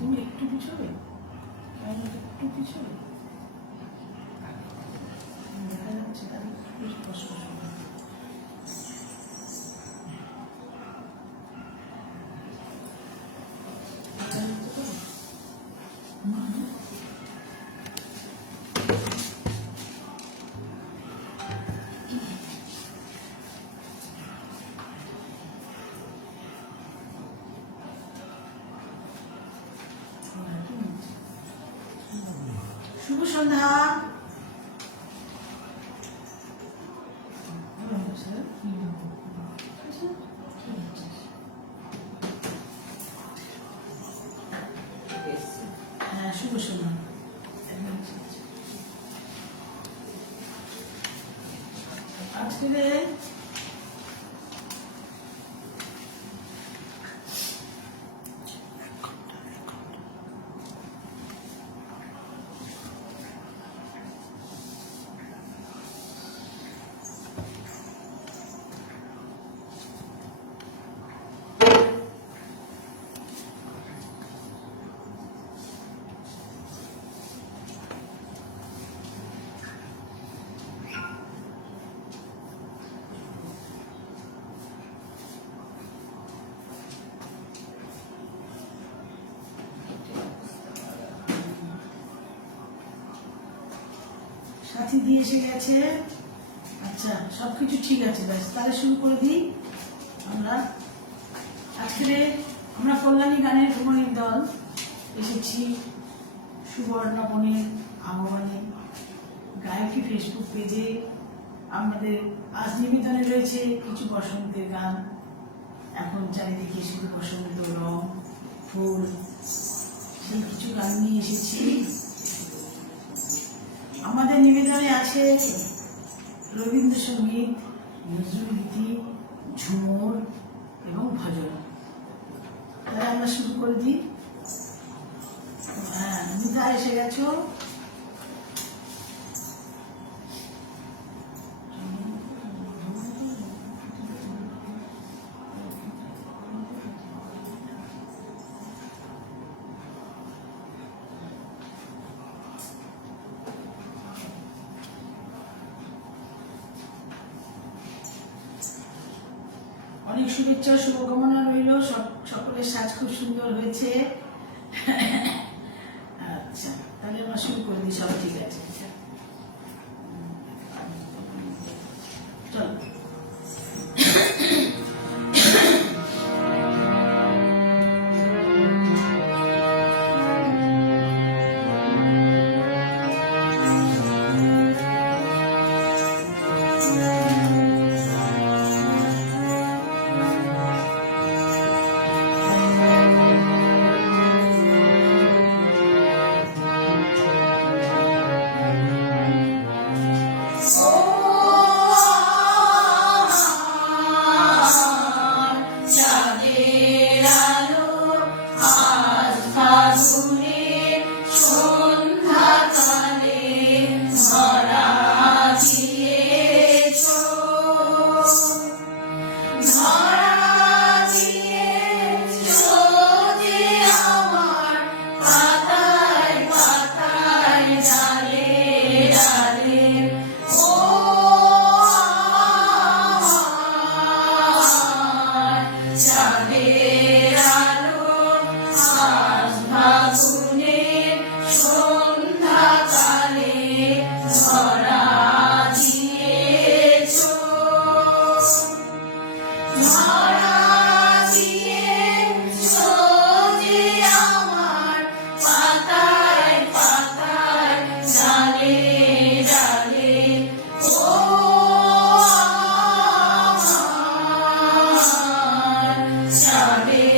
তুমি একটু পিছবে, একটু পিছবে দেখা যাচ্ছে, তাহলে একটু কষ্ট শোনা। শুভ সন্ধ্যা। হ্যাঁ, শুভ সন্ধ্যা। আজকে সাথী দিয়ে এসে গেছে। আচ্ছা, সবকিছু ঠিক আছে, ব্যাস তাহলে শুরু করে দিই। আমরা কল্যাণী গানের ভ্রমণের দল এসেছি সুবর্ণা বনের আহ্বানে। গায়কী ফেসবুক পেজে আমাদের আজ নিবেদনে রয়েছে কিছু বসন্তের গান। এখন চারিদিকে শুধু বসন্ত, রং, ফুল, সেই কিছু গান নিয়ে এসেছি। আমাদের নিবেদনে আছে রবীন্দ্রসঙ্গীত, নজরুল গীতি, ঝুমুর এবং ভজন। তাহলে আমরা শুরু করে দিই। হ্যাঁ, নিতা এসে গেছো। অনেক শুভেচ্ছা, শুভকামনা রইল। সকলের সাজ খুব সুন্দর হয়েছে। আচ্ছা, তাহলে আমরা শুরু করে দিই। সব ঠিক আছে, চলো। Amen.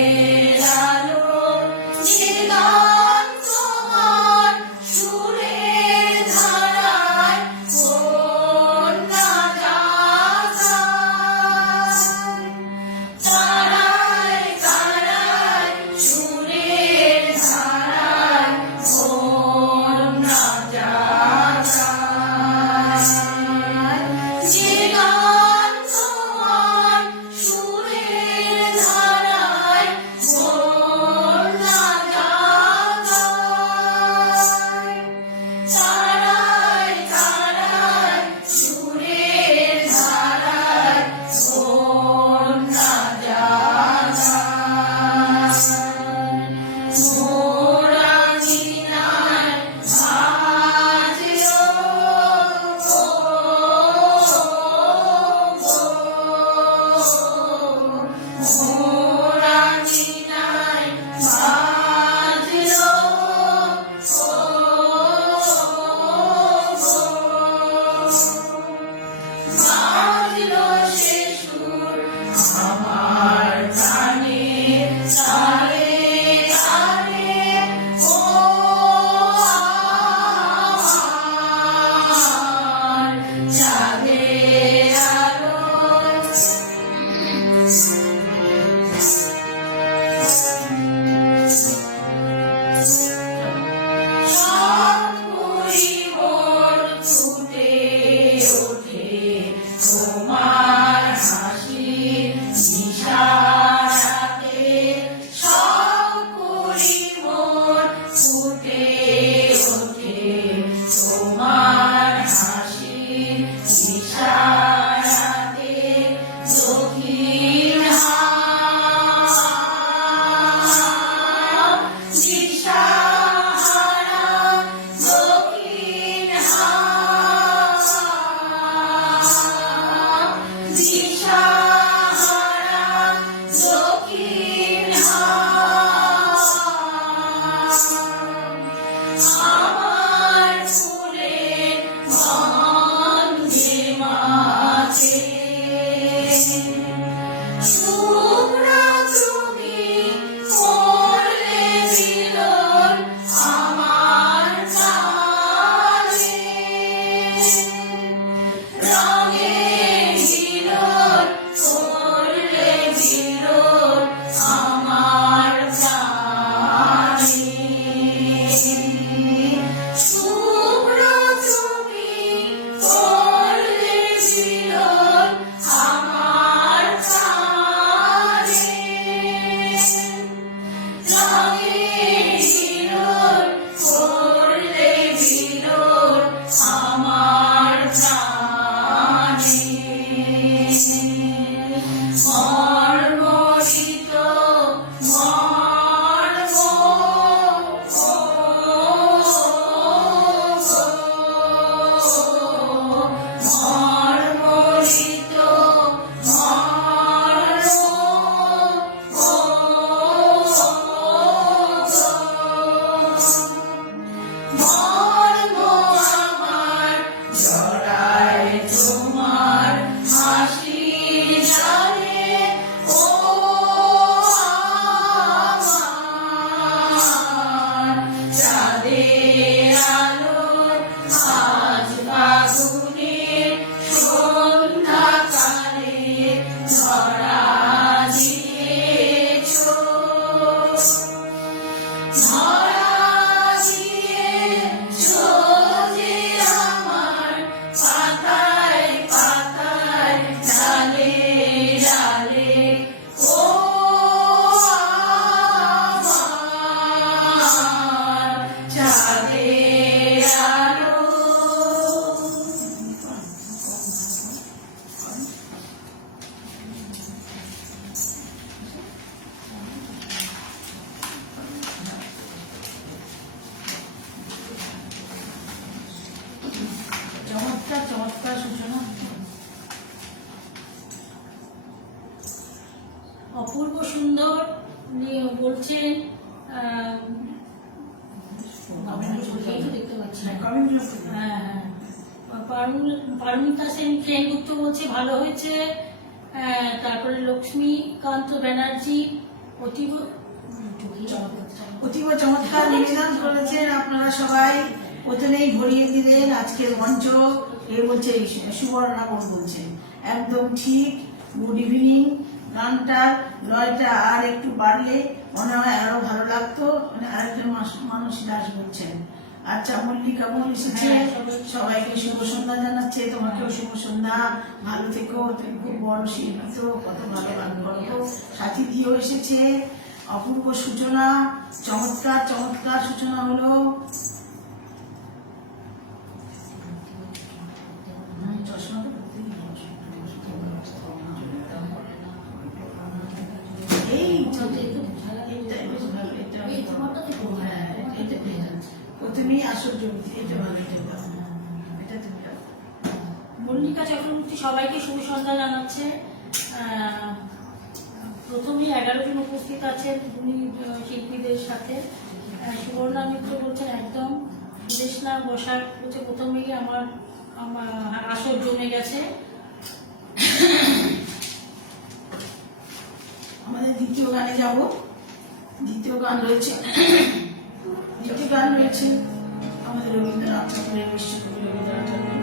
বলছেন দেখতে পাচ্ছি। হ্যাঁ হ্যাঁ, পারমিতা সেনগুপ্ত বলছে ভালো হয়েছে। তারপরে লক্ষ্মীকান্ত ব্যানার্জি অতীব চমৎকার নিবেদন করেছেন আপনারা সবাই, প্রথমেই ভরিয়ে দিলেন আজকের মঞ্চ। এ বলছে সুবর্ণা বোন বলছেন একদম ঠিক। Good evening. গানটার লয়টা আর একটু বাড়লে মনে হয় আরো ভালো লাগতো। মানে আরেকজন মানুষ দাস বলছেন। আচ্ছা, মল্লিকা বোন এসেছে, সবাইকে শুভ সন্ধ্যা জানাচ্ছে। তোমাকেও শুভ সন্ধ্যা, ভালো থেকো। তুমি খুব বড় শিল্পী, তো কত ভালো গান করো। সাথী দিও এসেছে, অপূর্ব সূচনা, চমৎকার চমৎকার সূচনা হলো। মল্লিকা চক্রবর্তী সবাইকে শুভ সন্ধ্যা জানাচ্ছে। প্রথমেই 11 জন উপস্থিত আছেন উনি শিল্পীদের সাথে। সুবর্ণা মিত্র বলছেন একদম বিদেশ না বসার হচ্ছে, প্রথমেই আমার আসর জমে গেছে। আমাদের দ্বিতীয় গানে যাব। দ্বিতীয় গান রয়েছে আমাদের রবীন্দ্রনাথ ঠাকুরের, বিশ্বকবি রবীন্দ্রনাথ ঠাকুর।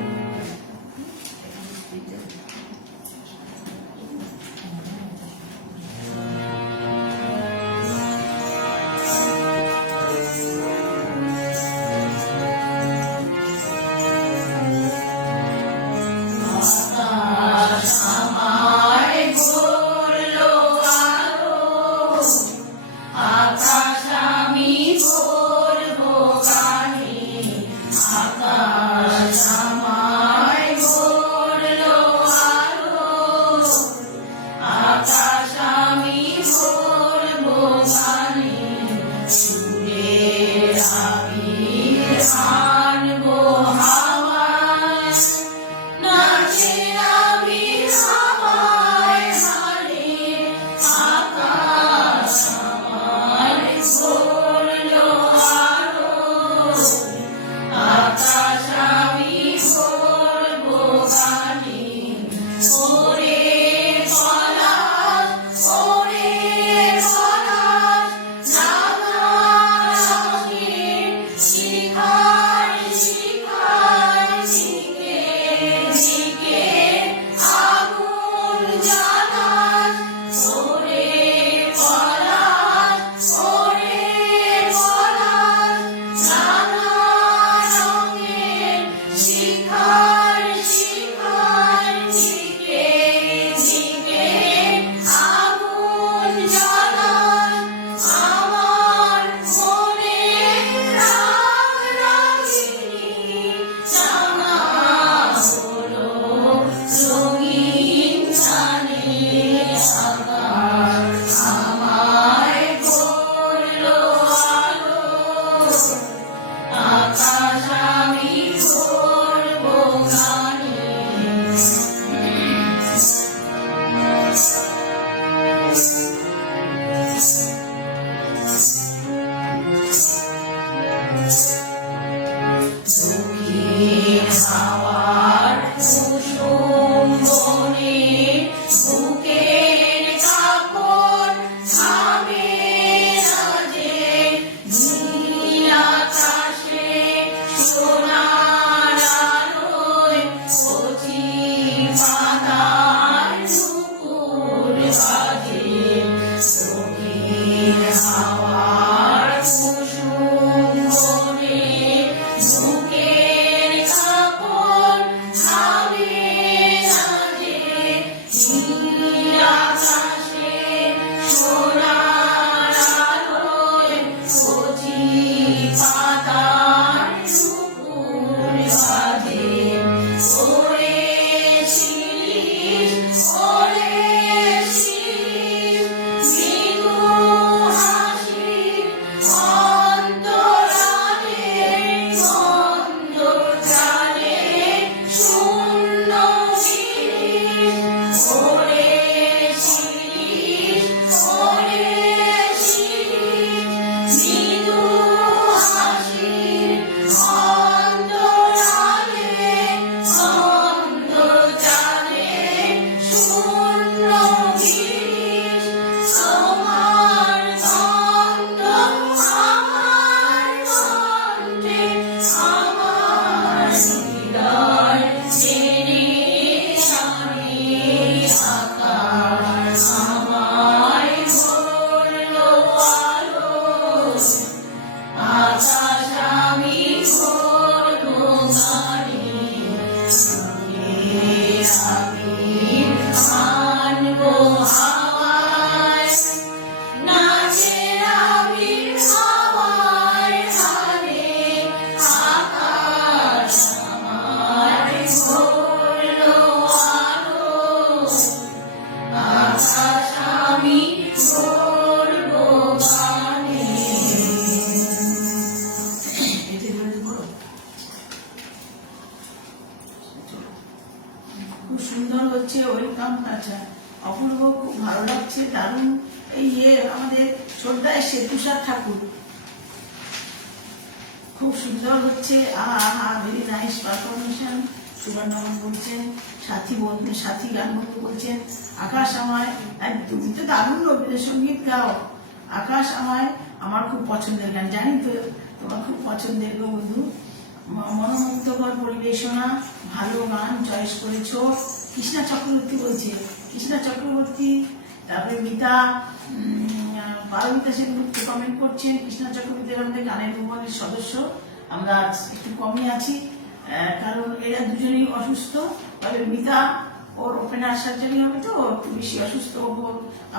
শ্রদ্ধা এসছে তুষার ঠাকুর, খুব সুন্দর হচ্ছে। Very nice পারফরমেশন। সুবর্ণমন বলছেন, সাথী বন্ধু, সাথী গান বন্ধু বলছেন, আকাশ আমায়, তুমি তো দারুণ রবীন্দ্রসঙ্গীত গাও। আকাশ আমায় আমার খুব পছন্দের গান, জানি তো তোমার খুব পছন্দের গো বন্ধু। মনোমুগ্ধকর পরিবেশনা, ভালো গান চয়েস করেছো। কৃষ্ণা চক্রবর্তী বলছে, কৃষ্ণা চক্রবর্তী, তারপরে মিতা পারমিতা সেনগুপ্ত কমেন্ট করছেন। কৃষ্ণা চক্রবর্তী আমাদের গানের ভবনের সদস্য, আমরা আজ একটু কমই আছি কারণ এরা দুজনেই অসুস্থ। তবে মিতা ওর ওপেনার সার্জারি হবে তো একটু বেশি অসুস্থ,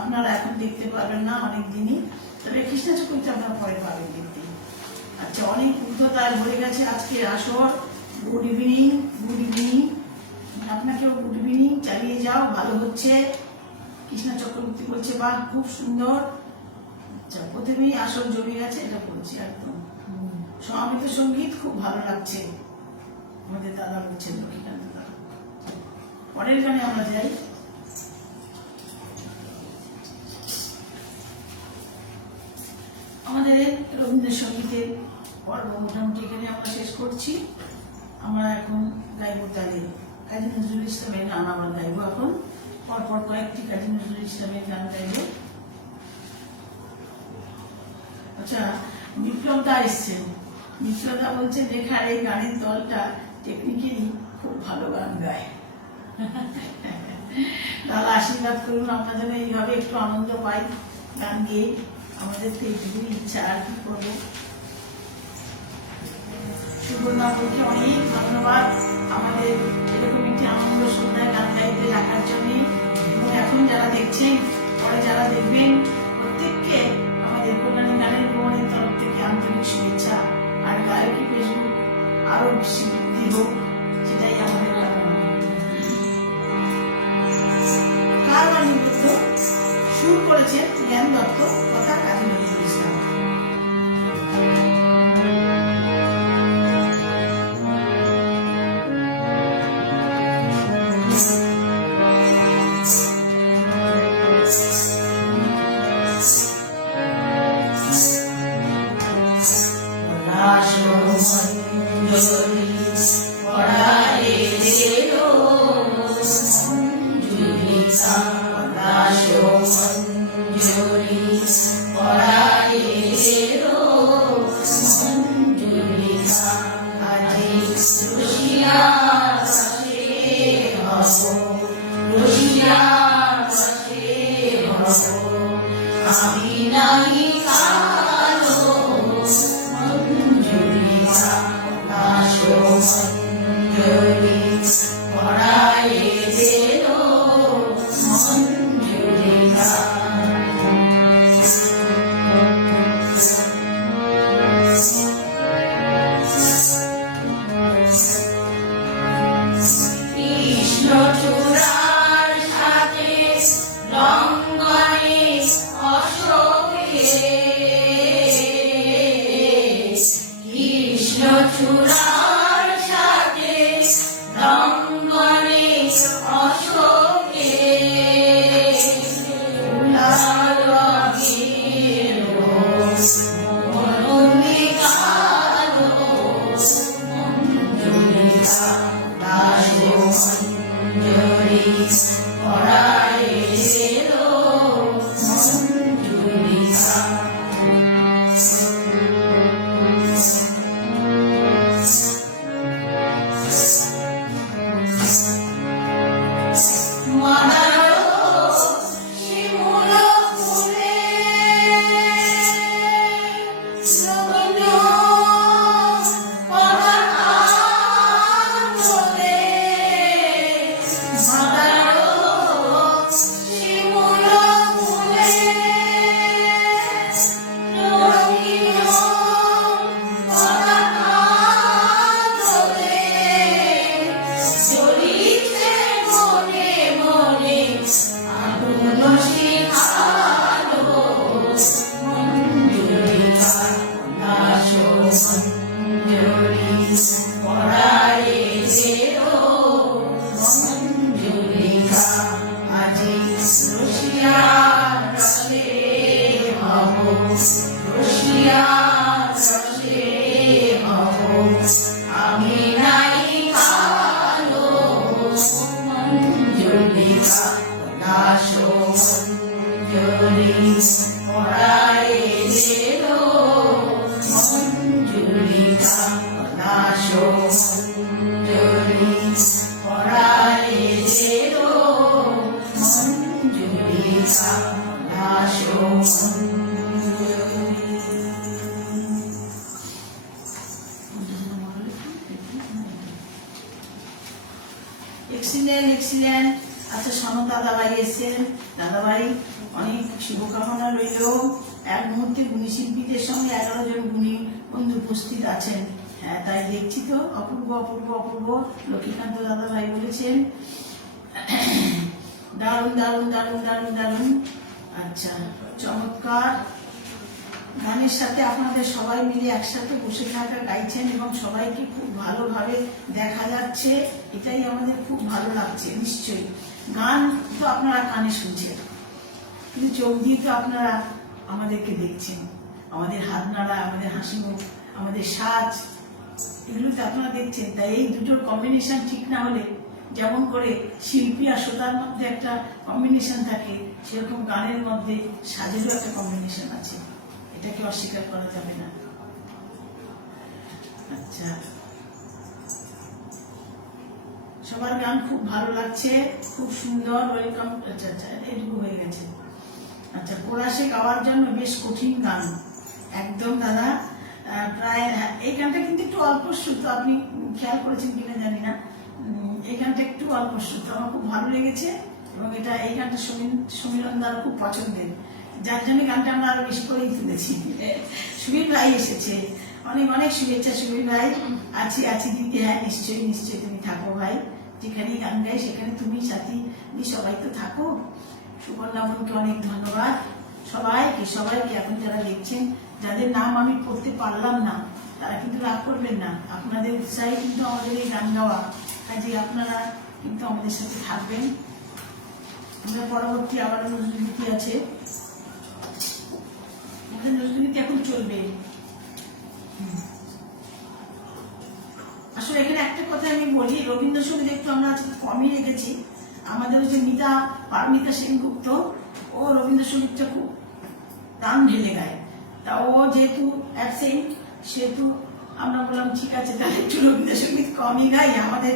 আপনারা এখন দেখতে পারবেন না অনেক দিনই, তবে কৃষ্ণা চক্রবর্তী আপনারা পরে পাবেন দেখতে। আচ্ছা, অনেক উদ্ধতায় ভরে গেছে আজকের আসর। গুড ইভিনিং, গুড ইভিনিং, আপনাকেও গুড ইভিনিং, চালিয়ে যাও, ভালো হচ্ছে। কৃষ্ণা চক্রবর্তী বলছে বাহ খুব সুন্দর। আচ্ছা, প্রথমেই আসর জমে গেছে, এটা বলছি একদম। সমাবেত সঙ্গীত খুব ভালো লাগছে, আমাদের দাদা বলছেন, লক্ষ্মীকান্ত দাদা। পরের গানে আমরা যাই। আমাদের রবীন্দ্রসঙ্গীতের পর্ব মোটামুটি এখানে আমরা শেষ করছি। আমরা এখন গাইব তালে কাজী নজরুল ইসলামের গান আমরা গাইব। এখন পরপর কয়েকটি কাজী নজরুল ইসলামের গান গাইব। আচ্ছা, বিপ্লবদা এসছেন। বিপ্লবদা বলছে লেখার এই গানের দলটা টেকনিক্যালি খুব ভালো গান গায়। দাদা আশীর্বাদ করুন আমরা যেন এইভাবে একটু আনন্দ পাই গান গিয়ে, আমাদের তো এইটুকুই ইচ্ছা, আর কি করবো। সুবর্ণা বলকে অনেক ধন্যবাদ আমাদের এরকম একটি আনন্দ সন্ধ্যায় গান গাইতে রাখার জন্য। এবং এখন যারা দেখছেন, পরে যারা দেখবেন, প্রত্যেককে আমাদের কল্যাণী গানের ভবনের তরফ থেকে আন্তরিক শুভেচ্ছা। আর গায়কী ফেসবুক আরো বেশি বৃদ্ধি হোক, সেটাই আমাদের কামনা। কার বাণী পুত্র, সুর করেছেন জ্ঞান দত্ত, কথা কাজী নজরুল ইসলাম। রসিয়া রসে হব আমি নাই কালো মঞ্জুলিকা নাশো মঞ্জুরি পড়ায় দিল মঞ্জুলিকা নাশো মঞ্জুরি পড়ায় দিল মঞ্জুলিকা নাশো এক্সিলেন্ট এক্সিলেন্ট। আচ্ছা শোনো, দাদাভাই এসেছেন। দাদাভাই অনেক শুভকামনা রইল। এক মুহূর্তে গুণী শিল্পীদের সঙ্গে 11 জন গুণী বন্ধু উপস্থিত আছেন। হ্যাঁ, তাই দেখছি তো, অপূর্ব অপূর্ব অপূর্ব। লক্ষ্মীকান্ত দাদাভাই বলেছেন দারুণ দারুণ দারুণ দারুণ দারুণ। আচ্ছা, চমৎকার। গানের সাথে আপনাদের সবাই মিলে একসাথে বসে থাকা গাইছেন এবং সবাইকে খুব ভালোভাবে দেখা যাচ্ছে, এটাই আমাদের খুব ভালো লাগছে। নিশ্চয়ই গান তো আপনারা কানে শুনছেন, কিন্তু চোখ দিয়ে তো আপনারা আমাদেরকে দেখছেন। আমাদের হাত নাড়া, আমাদের হাসি মুখ, আমাদের সাজ, এগুলো তো আপনারা দেখছেন। তাই এই দুটোর কম্বিনেশন ঠিক না হলে, যেমন করে শিল্পী আর শ্রোতার মধ্যে একটা কম্বিনেশন থাকে, সেরকম গানের মধ্যে সাজেরও একটা কম্বিনেশন আছে, এটাকে অস্বীকার করা যাবে না। আচ্ছা, সবার গান খুব ভালো লাগছে, খুব সুন্দর, ওয়েলকাম। আচ্ছা আচ্ছা, এটুকু হয়ে গেছে। আচ্ছা, কোরাসে গাওয়ার জন্য বেশ কঠিন গান, একদম দাদা। প্রায় এই গানটা কিন্তু একটু অল্প শ্রুত, আপনি খেয়াল করেছেন কিনা জানি না। এই গানটা একটু অল্প শ্রুত, আমার খুব ভালো লেগেছে এবং এই গানটা সমীরণ দার খুব পছন্দের, যার জন্য গানটা আমরা আরো বেশি করেই তুলেছি। সুবীর ভাই এসেছে, অনেক অনেক শুভেচ্ছা সুবীর ভাই। আছি আছি দিদি, হ্যাঁ নিশ্চয়ই নিশ্চয়ই, তুমি থাকো ভাই, যেখানেই গান গাই সেখানে তুমি সাথী সবাই তো থাকো। সুবর্ণা বোনকে অনেক ধন্যবাদ। সবাইকে সবাইকে এখন যারা দেখছেন, যাদের নাম আমি পড়তে পারলাম না, তারা কিন্তু রাগ করবেন না। আপনাদের উৎসাহে কিন্তু আমাদের এই গান গাওয়া, কাজে আপনারা কিন্তু আমাদের সাথে থাকবেন। আমরা পরবর্তী আবার নজরুলগীতি আছে, আমাদের নজরুলগীতি এখন চলবে। আসলে এখানে একটা কথা আমি বলি, রবীন্দ্রসঙ্গীত একটু আমরা আজকে কমই রেখেছি। আমাদের হচ্ছে পারমিতা সেনগুপ্ত, ও রবীন্দ্রসঙ্গীতটা খুব প্রাণ ঢেলে গায়। তা ও যেহেতু অ্যাবসেন্ট, সেহেতু আমরা বললাম ঠিক আছে, তাহলে একটু রবীন্দ্রসঙ্গীত কমই গাই। আমাদের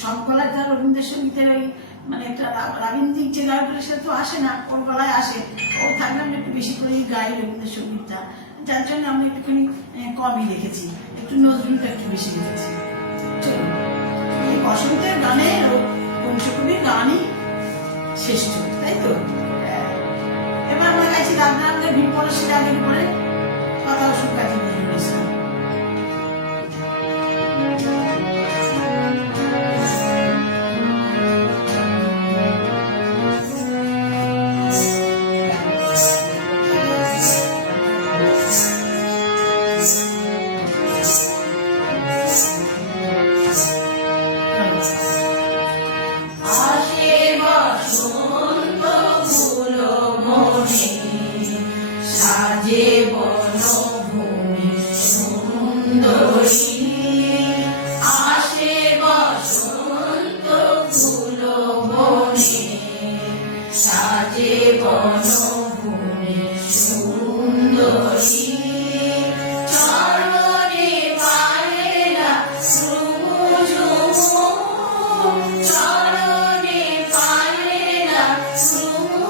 সব গলায় তার রবীন্দ্রসঙ্গীতের ওই মানে একটা রাবীন্দ্রিক যে গায়কের সাথে তো আসে না, ওর গলায় আসে। ও থাকলে আমরা একটু বেশি করেই গাই রবীন্দ্রসঙ্গীতটা, যার জন্য আমরা একটুখানি কমই রেখেছি, একটু নজরুলটা একটু বেশি রেখেছি। চলুন, এই বসন্তের গানে পঞ্চকবির গানই শ্রেষ্ঠ, তাই তো? এবার আমরা গাইছি রামনাথের ভিড় পড়াশি আগের পরে কথা ওষুধ কাজে নজরুল ইসলাম। সাজে বনভূমি সুন্দরী, আসে বসন্ত ফুল বনে, সাজে বনভূমি সুন্দরী, চরণে পায়েরা ঝুমু, চরণে পায়েরা ঝুমু,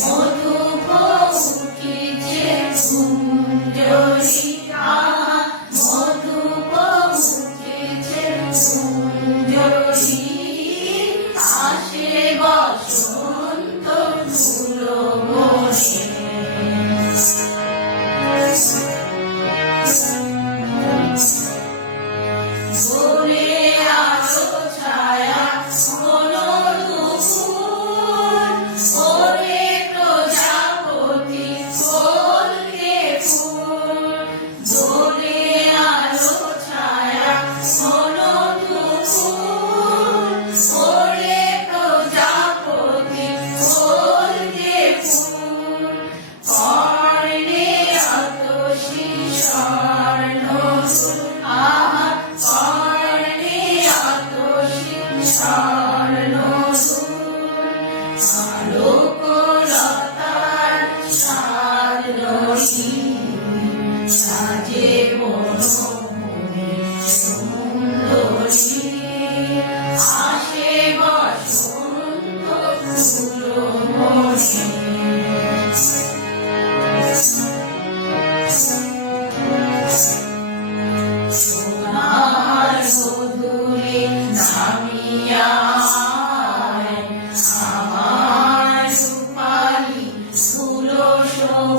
মধুপ উঠিছে কুঞ্জরি, মধুপ উঠিছে কুঞ্জরি, আসে বসন্ত ফুল বনে।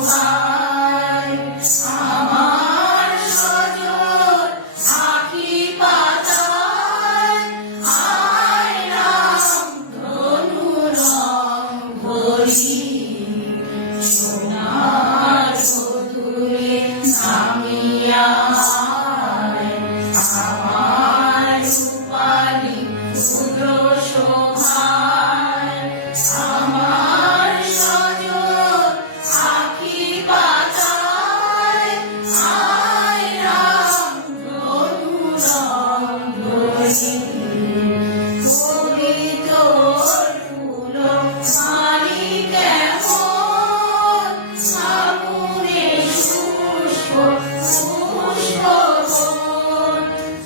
ভাই আমার সজল আখি পাতায় আয় রাম ধনু রং ভরি সোনার বধূরে নামিয়া আয় আমার রূপালী ক্ষুদ্র শোভায় আমার সজল আখি পাতায় আয় রাম ধনু রং ভরি কবি তোর ফুল মালি কেমন সামনে শুষ্ক পুষ্পবন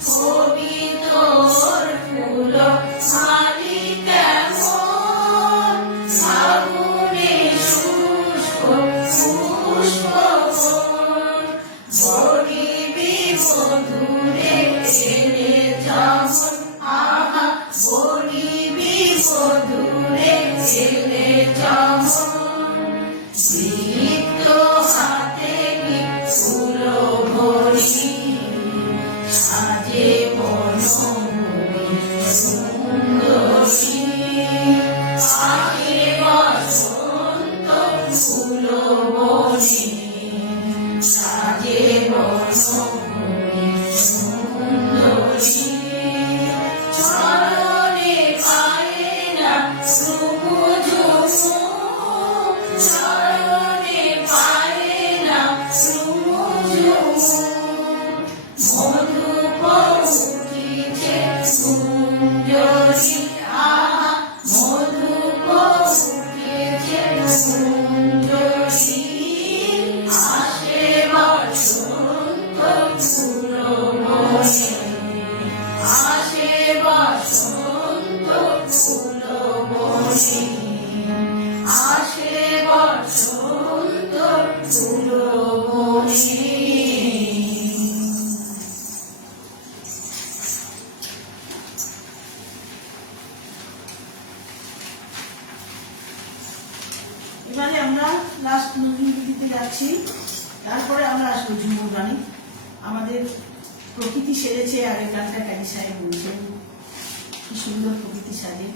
কবি তোর ফুল মালি কেমন সামনে শুষ্ক পুষ্পবন বলিবি বধূরে এলে যখন আহা বলিবি বধূরে এলে যখন সিক্ত হাতে কি ফুল ভরি সাজে বনভূমি সুন্দরী আগে বসন্ত ফুল বনে সাজে বনভূমি সুন্দরী চরণে পায়ে না শ্রুমঝুমু চরণে পায়ে না শ্রুমঝুমু মধুপ উঠিছে সুন্দরী আহা মধুপ উঠিছে সুন্দরী আসে বসন্ত ফুল বনে আসে বসন্ত ফুল বনে আসে বসন্ত ফুল বনে এবারে আমরা লাস্ট নতুন দিতে যাচ্ছি, তারপরে আমরা আসবো ঝুমুর গানে। আমাদের প্রকৃতি সেরেছে, আগের গানটা কাজী সাহেব বলছেন কি সুন্দর প্রকৃতি সাজে।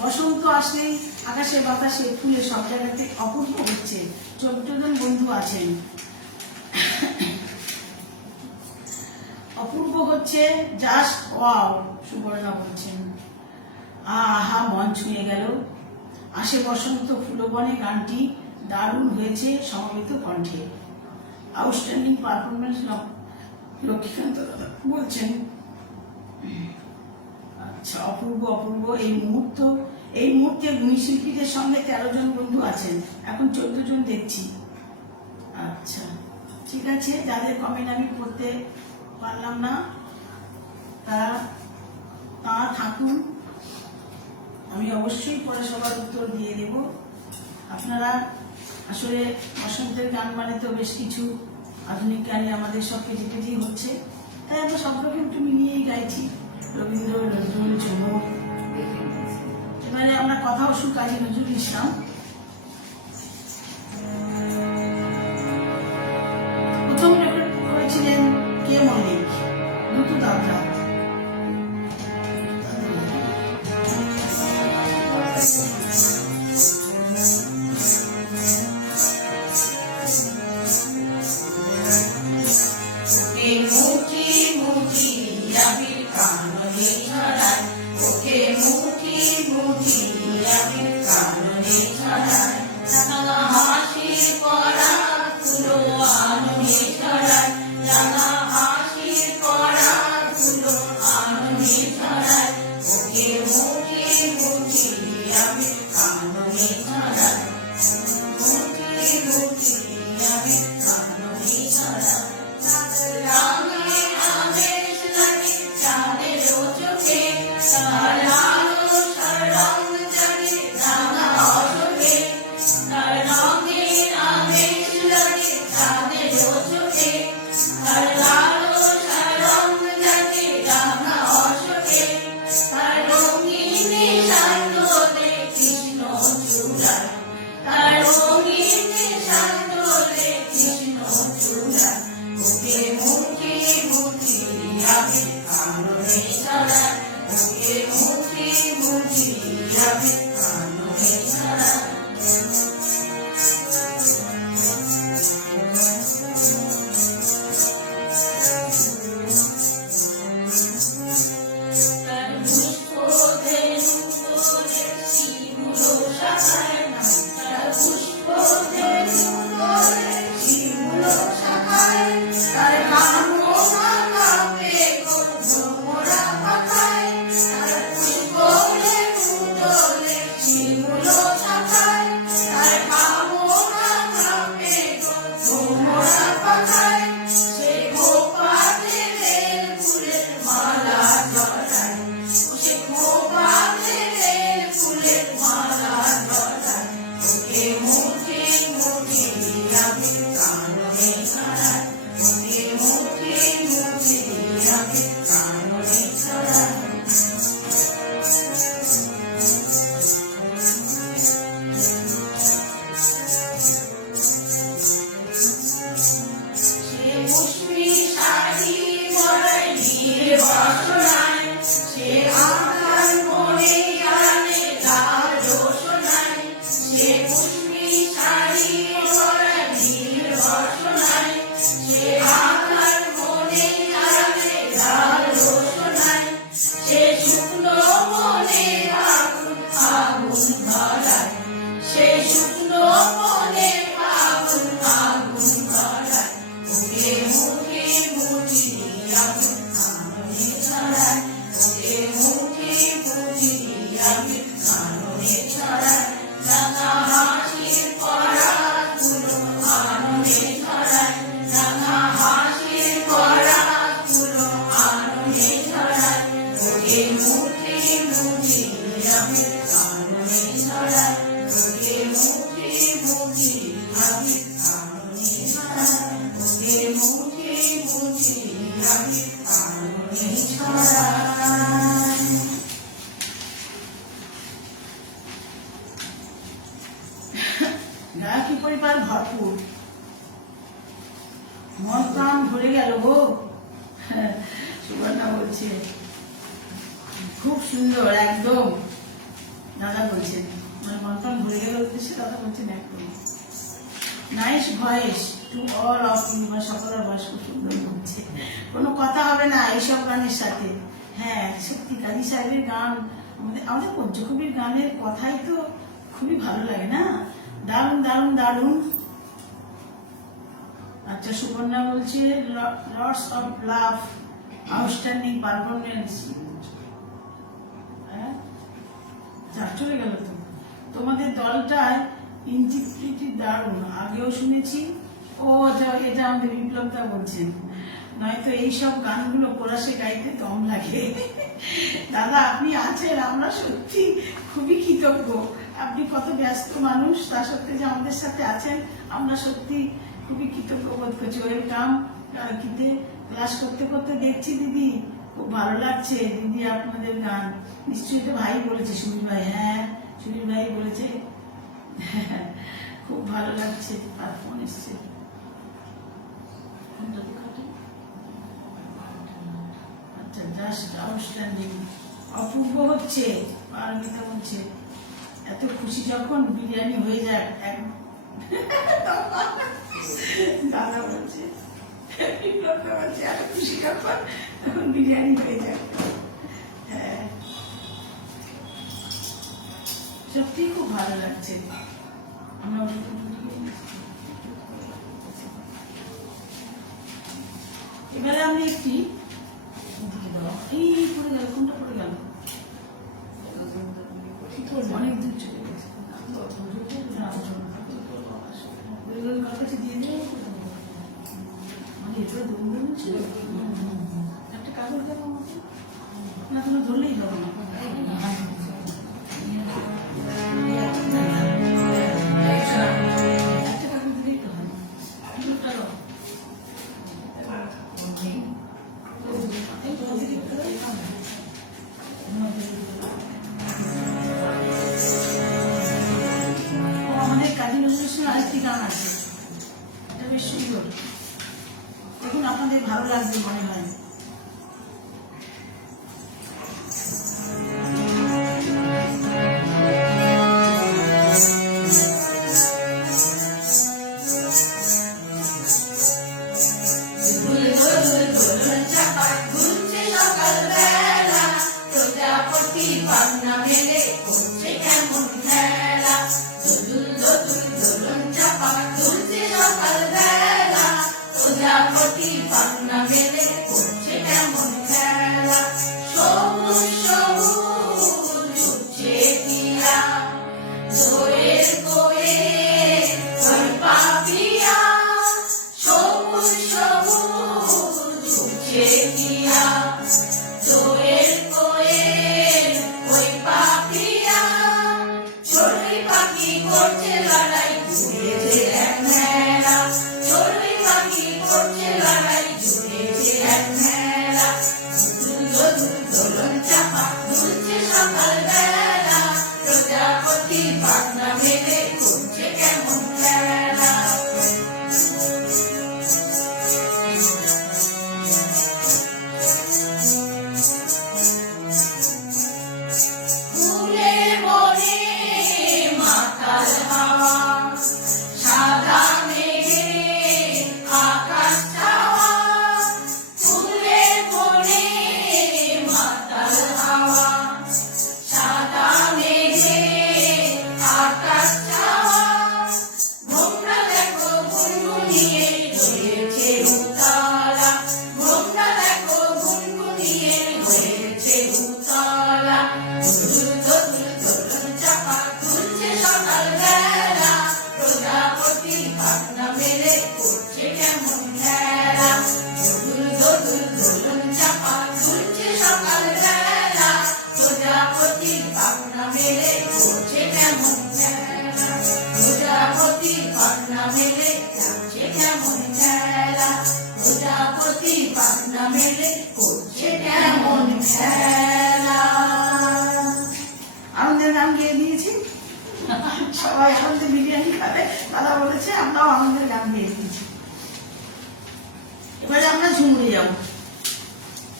বসন্ত আসলেই আকাশে বাতাসে ফুলে সব জায়গাতে অপূর্ব হচ্ছে। 14 জন বন্ধু আছেন, অপূর্ব হচ্ছে, জাস্ট ওয়াও সুবর্ণা বলছেন। আহা মন ছুঁয়ে গেল। আসে বসন্ত ফুলবনে গানটি দারুণ হয়েছে সমবেত কণ্ঠে। আউটস্ট্যান্ডিং পারফরমেন্স লক্ষ্মীকান্ত দাদা বলছেন। আচ্ছা, অপূর্ব অপূর্ব এই মুহূর্তে গুণী শিল্পীদের সঙ্গে 13 জন বন্ধু আছেন, এখন 14 জন দেখছি। আচ্ছা ঠিক আছে, যাদের কমেন্ট আমি পড়তে পারলাম না তারা থাকুন, আমি অবশ্যই পরে সবার উত্তর দিয়ে দেব। আপনারা আসলে বসন্তের গান মানে তো বেশ কিছু আধুনিক গানে আমাদের সব কেজি হচ্ছে, তাই আমরা সব রকম একটু মিলিয়েই গাইছি। রবীন্দ্র, নজরুল, চমক। এবারে আমরা কথা ও সুর কাজী নজরুল ইসলাম। প্রথম রেকর্ড করেছিলেন কে মল্লিক, দুটো দাদা। অপূর্ব, মন প্রাণ ভরে গেল গো। সুবর্ণা বলছে খুব সুন্দর একদম, দাদা বলছেন মানে মন প্রাণ ভরে গেল উদ্দেশ্যে দাদা বলছেন একদম nice voice to all of you, বা সকলের ভয়েস খুব সুন্দর বলছে। কোনো কথা হবে না এইসব গানের সাথে। হ্যাঁ সত্যি কাজী সাহেবের গান, আমাদের পঞ্চকবির গানের কথাই তো খুবই ভালো লাগে না, দারুণ দারুণ দারুণ। আচ্ছা সুবর্ণা বলছে lots of love, outstanding performance. চলে গেল তো। তোমাদের দলটায় ইন্টিগ্রিটি দারুণ, আগেও শুনেছি। ও এটা আমাদের বিপ্লবদা বলছেন, নয়তো এইসব গানগুলো কোরাসে গাইতে দম লাগে। দাদা আপনি আছেন, আমরা সত্যি খুবই কৃতজ্ঞ। আপনি কত ব্যস্ত মানুষ, তা সত্ত্বেও যে আমাদের সাথে আছেন আমরা সত্যি খুবই কৃতজ্ঞ বোধ করছি। ওয়েলকাম। কালকিতে ক্লাস করতে করতে দেখছি দিদি, খুব ভালো লাগছে দিদি আপনাদের গান। নিশ্চয়ই তো ভাই বলেছে, সুনীল ভাই। হ্যাঁ সুনীল ভাই বলেছে, খুব ভালো লাগছে। আর ফোন এসছে, আচ্ছা জাস্ট আউটস্ট্যান্ডিং, অপূর্ব হচ্ছে। পারমিতা বলছে এত খুশি যখন বিরিয়ানি হয়ে যায় দাদা বলছে, বিপ্লবদা বলছে এত খুশি যখন তখন বিরিয়ানি হয়ে যায়। হ্যাঁ সত্যি খুব ভালো লাগছে। আমরা এবারে আমি একটি এই পড়ে গেল, কোনটা পড়ে গেল, অনেক দূর চলে গেছে। কাছে দিয়ে দিয়ে মানে এটা দৌড় ছিল, একটা কাগজ দেবো আমাকে না, তুমি ধরলেই হবে না। আমাদের কাজী নজরুল ইসলামের আরেকটি গান আছে, এটা বেশ সুন্দর, দেখুন আপনাদের ভালো লাগবে মনে হয়। প্রজাপতি পান্না মেলে করছে সবাই আনন্দে বিরিয়ানি খাবে, দাদা বলেছে আমরাও আনন্দের গান গেয়ে দিয়েছি। এবারে আমরা ঝুমুরে যাবো,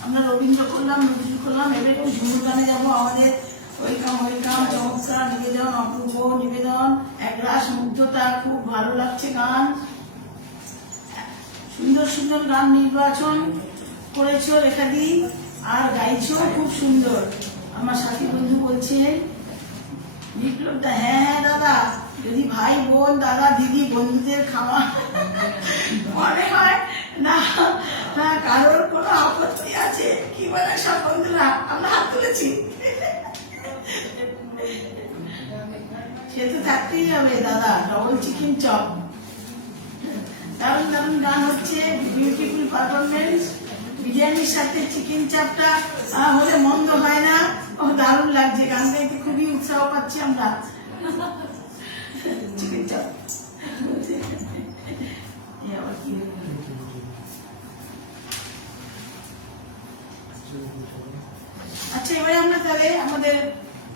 আমরা রবীন্দ্র করলাম, নজরুল করলাম, এবার একটু ঝুমুর গানে যাবো। আমাদের ওয়েলকাম ওয়েলকাম, চমৎকার নিবেদন, অপূর্ব নিবেদন, একরাশ মুগ্ধতা, খুব ভালো লাগছে গান, সুন্দর সুন্দর গান নির্বাচন করেছো রেখাদি, আর গাইছো খুব সুন্দর। আমার সাথী বন্ধু বলছে বিপ্লবদা, হ্যাঁ হ্যাঁ দাদা, যদি ভাই বোন দাদা দিদি বন্ধুদের খাওয়া মনে হয় না কারোর কোনো আপত্তি আছে কি বলে সব বন্ধুরা আমরা হাত তুলেছি, সে তো থাকতেই হবে দাদা। ডবল চিকেন চপ, দারুণ দারুণ গান হচ্ছে, বিউটিফুল পারফরমেন্স। বিরিয়ানির সাথে চিকেন চাপটা হলে মন্দ হয় না। ও দারুণ লাগছে, গান গাইতে খুবই উৎসাহ পাচ্ছি আমরা। চিকেন চাপ আচ্ছা, এবারে আমরা তাহলে আমাদের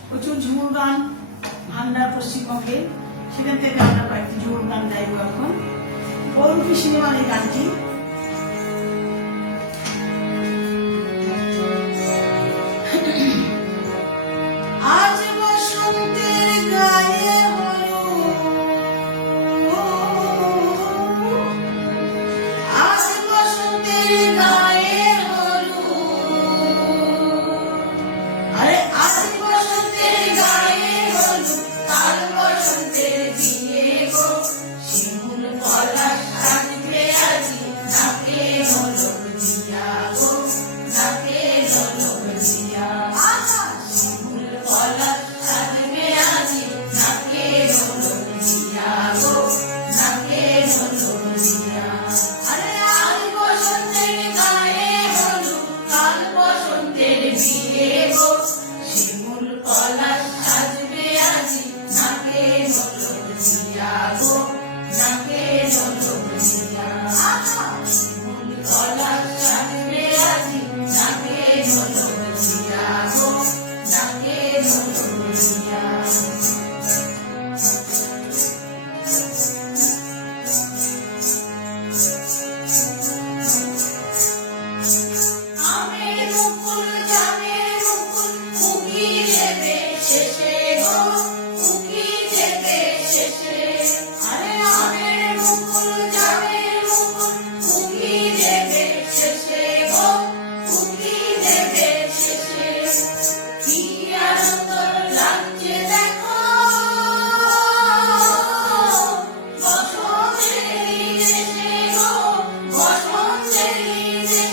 প্রচুর ঝুমুর গান ভান্ডার পশ্চিমবঙ্গে, সেখান থেকে আমরা কয়েকটি ঝুমুর গান গাইবো এখন। পৌরুষী সিনেমার এই গানটি, আজ বসন্তের গায়ে আজ বসন্তের গায়ে আরে আজ বসন্তের গায়ে কাল বসন্তের বিয়ে গো, শিমুল পলাশ সাজবে আজি নাকে ঝলক দিয়া গো, নাকে ঝলক দিয়া। শিমুল পলাশ সাজবে আজি নাকে ঝলক দিয়া গো, নাকে ঝলক দিয়া। আরে আজ বসন্তের গায়ে হলুদ কাল বসন্তের বিয়ে গো, শিমুল পলাশ সাজবে আজি নাকে ঝলক দিয়া গো, নাকে ঝলক দিয়া। শিমুল পলাশ সাজবে আজি নাকে ঝলক দিয়া গো, নাকে ঝলক দিয়া। আমের মুকুল জামের মুকুল উকি দেবে শেষে গো, উকি দেবে শেষে। আরে আমের মুকুল জামের মুকুল উকি দেবে শেষে গো, উকি দেবে শেষে। কি আনন্দ লাগছে দেখো বসন্তেরই দেশে গো, বসন্তেরই দেশে।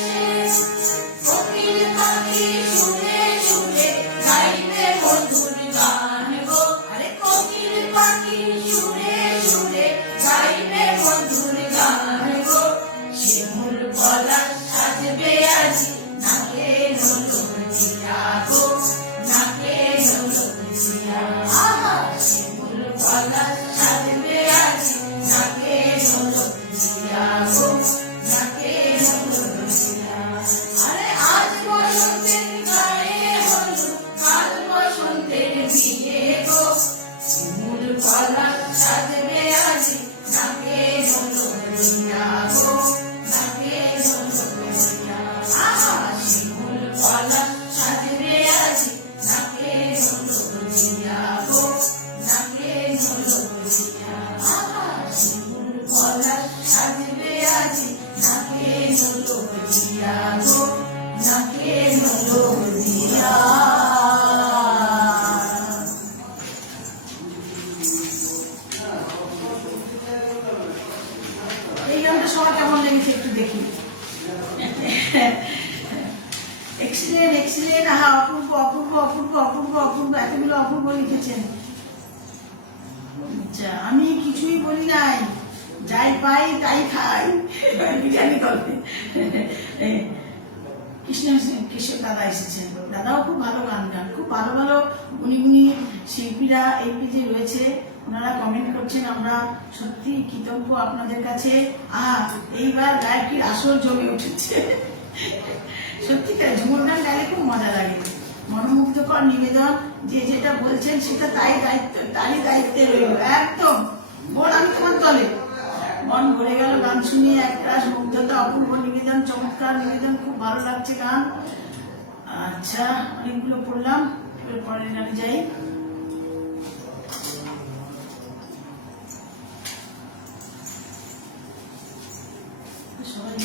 কোকিল পাখি সুরে সুরে গাইবে মধুর গান গো, আরে কোকিল পাখি সুরে সুরে গাইবে মধুর গান গো। শিমুল পলাশ সাজবে আজি নাকে ঝলক দিয়া গো, নাকে ঝলক দিয়া। শিমুল পলাশ সাজবে আজি নাকে ঝলক দিয়া গো, নাকে ঝলক দিয়া। আরে আজ বসন্তের গায়ে হলুদ কাল বসন্তের বিয়ে গো, শিমুল পলাশ সাজবে আজি নাকে ঝলক দিয়া গো, নাকে ঝলক দিয়া। শিমুল পলাশ সাজবে আজি নাকে ঝলক দিয়া গো, নাকে ঝলক দিয়া। শিমুল পলাশ সাজবে আজি নাকে ঝলক দিয়া গো, নাকে ঝলক দিয়া। এই গানটা সবার কেমন লেগেছে একটু দেখি। এক্সিলেন্ট এক্সিলেন্ট, আহা অপূর্ব অপূর্ব অপূর্ব অপূর্ব অপূর্ব, এতগুলো অপূর্ব লিখেছেন। আচ্ছা, আমি কিছুই বলি নাই, যাই পাই তাই খাই, বিরিয়ানি গল্পে। কিশোর দাদা এসেছেন, দাদাও খুব ভালো গান গান, খুব ভালো ভালো গুণী গুণী শিল্পীরা এই যে রয়েছে, ওনারা কমেন্ট করছেন, আমরা সত্যি কৃতজ্ঞ আপনাদের কাছে। এইবার গায়কির আসর জমে উঠেছে, সত্যিকার ঝুমুর গান গাইলে খুব মজা লাগে। মনোমুগ্ধকর নিবেদন, যে যেটা বলছেন সেটা তারই দায়িত্বে রইল। একদম বল আমি তোমার তলে। মন ভরে গেল গান শুনিয়ে, একরাশ মুগ্ধতা, অপূর্ব নিবেদন, চমৎকার নিবেদন, খুব ভালো লাগছে গান। আচ্ছা, অনেকগুলো পড়লাম, এবার পরের গানে যাই। সবাই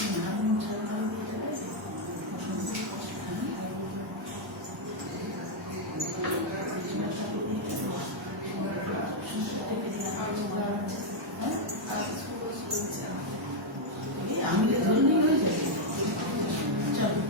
আমি ধরলেই হয়ে যাবে। চলো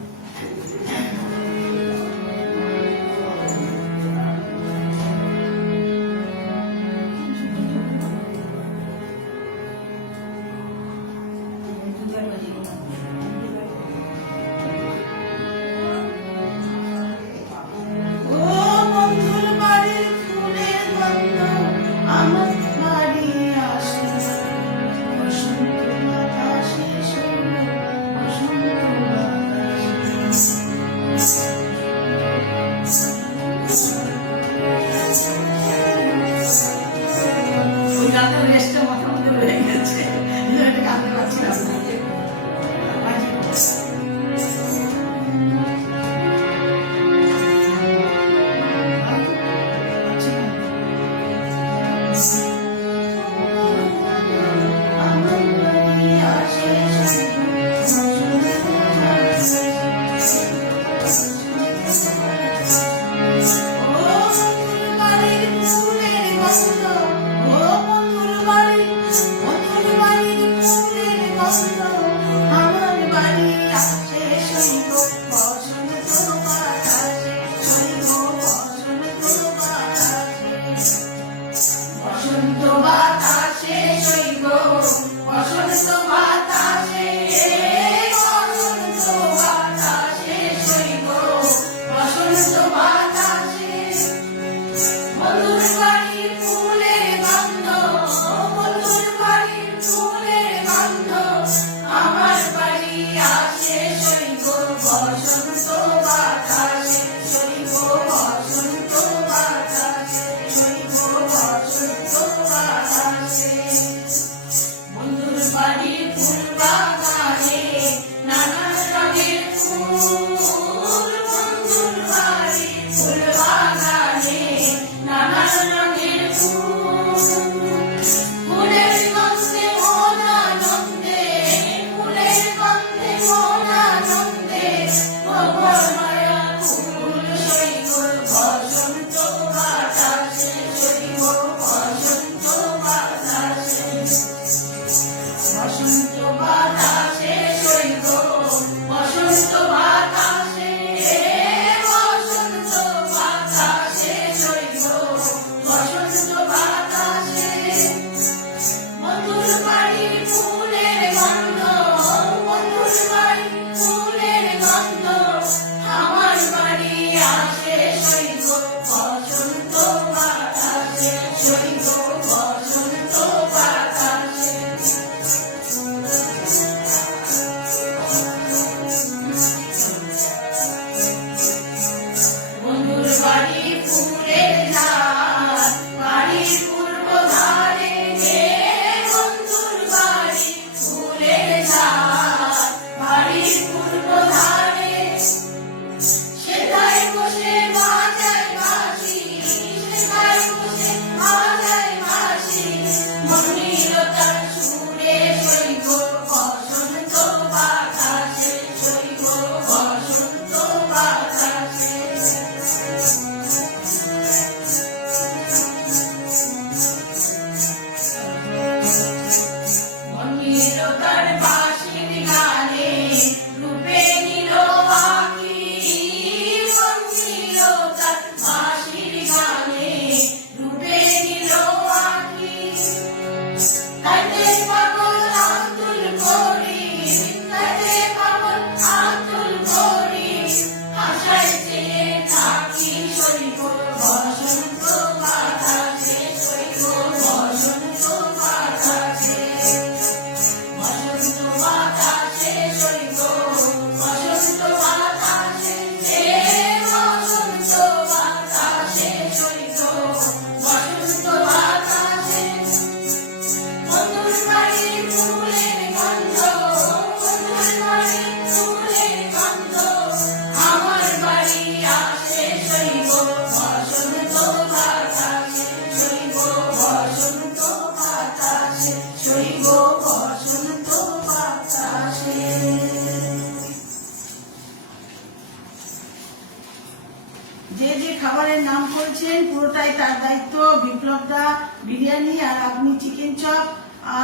করেছেন পুরোটাই তার দায়িত্ব। বিপ্লব দা বিরিয়ানি আর আপনি চিকেন চপ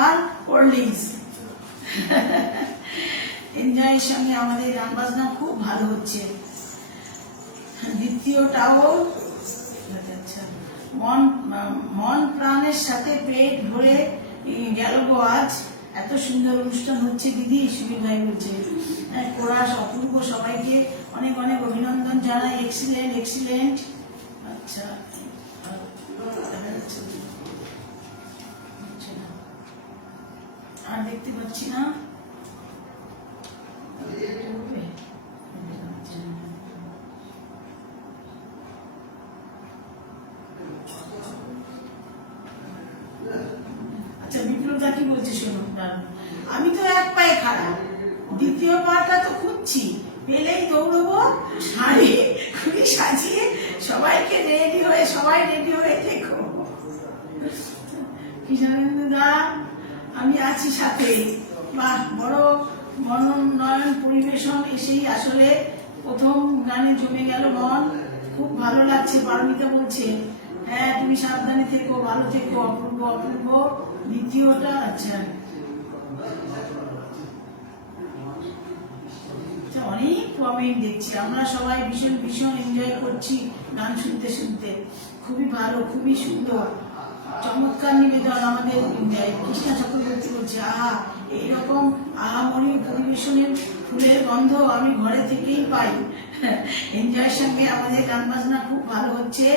আর কোল্ড ড্রিঙ্কস। এনজয়ের সঙ্গে আমাদের গান বাজনা খুব ভালো হচ্ছে। দ্বিতীয়টাও আচ্ছা, মন মন প্রাণের সাথে পেট ভরে গেল গো আজ। এত সুন্দর অনুষ্ঠান হচ্ছে দিদি, সুবীর ভাই বলছে। কোরাস অপূর্ব, সবাইকে অনেক অনেক অভিনন্দন জানাই। Excellent excellent. আচ্ছা আর দেখতে পাচ্ছি না। আচ্ছা বিপ্লবদা কি বলছে শোনো। আমি তো এক পায়ে খারাপ, দ্বিতীয় পাটা তো খুঁজছি, পেলেই দৌড়বো। শাড়ি খুবই সাজিয়ে সবাইকে সবাই রেডি হয়ে দেখো। কৃষ্ণেন্দু দা আমি আছি সাথে। বাহ, বড় মনোনয়ন পরিবেশন এসেই আসলে প্রথম গানে জমে গেল মন। খুব ভালো লাগছে। পারমিতা বলছে হ্যাঁ তুমি সাবধানে থেকো, ভালো থেকো। অপূর্ব অপূর্ব। দ্বিতীয়টা আচ্ছা অনেক কমেন্ট দেখছি। আমরা সবাই ভীষণ ভীষণ এনজয় করছি গান শুনতে শুনতে। খুবই ভালো, খুবই সুন্দর, চমৎকার নিবেদন। আমাদের কৃষ্ণা চক্রবর্তী বলছে আহা, এইরকম আহামরি পরিবেশনের ফুলের গন্ধ আমি ঘরে থেকেই পাই। এনজয়ের সঙ্গে আমাদের গান বাজনা খুব ভালো হচ্ছে।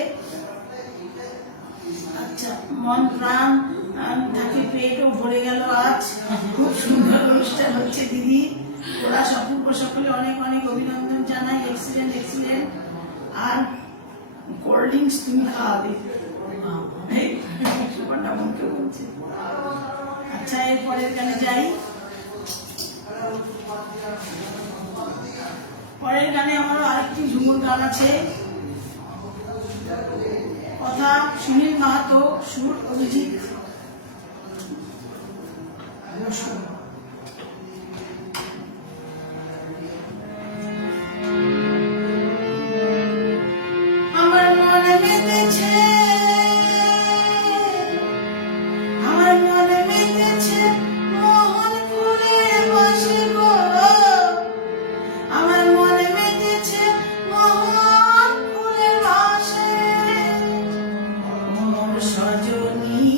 আচ্ছা, মন প্রাণ থাকে পেটও ভরে গেল আজ। খুব সুন্দর অনুষ্ঠান হচ্ছে দিদি। ওরা অপূর্ব, সকলে অনেক অনেক অভিনন্দন জানাই। Excellent excellent. আর কোল্ড ড্রিঙ্কস তুমি খাওয়াবে। বলছে। আচ্ছা এর পরের গানে যাই। পরের গানে আমারও আরেকটি ঝুমুর গান আছে। কথা সুনীল মাহাতো, সুর অভিজিৎ। আমার মনে মেতেছে, আমার মনে মেতেছে মোহন ফুলের বাসে গো। আমার মনে মেতেছে মোহন ফুলের বাসে। মোর সজনী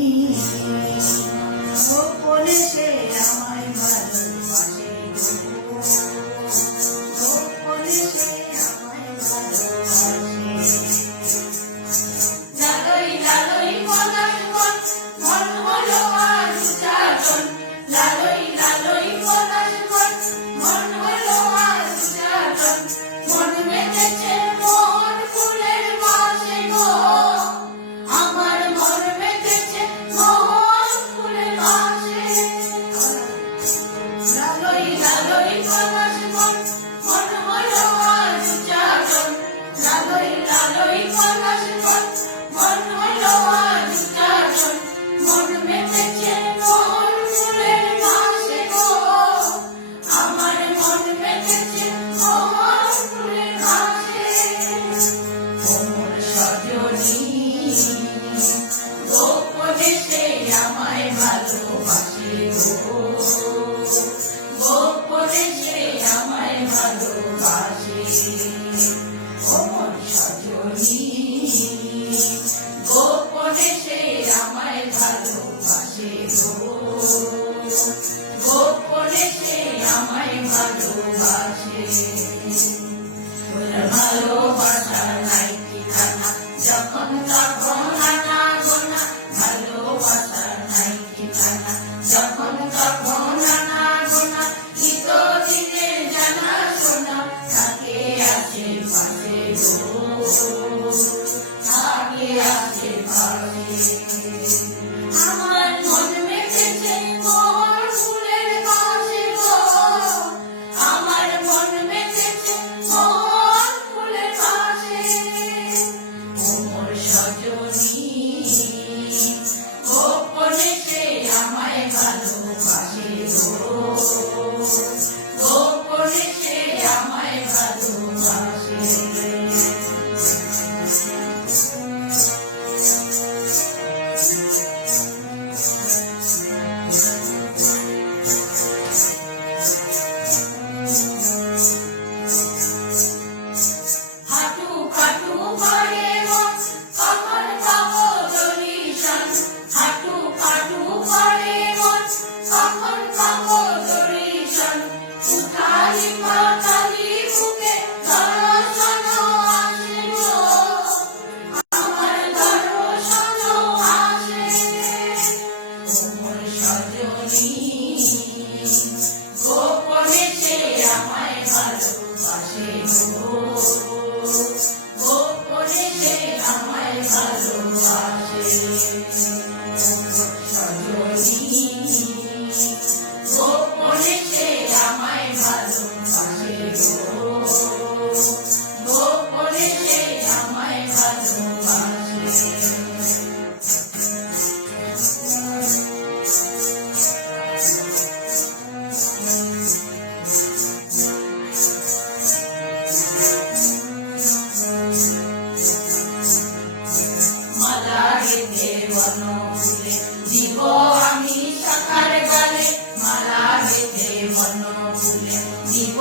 মন ফুলে দিব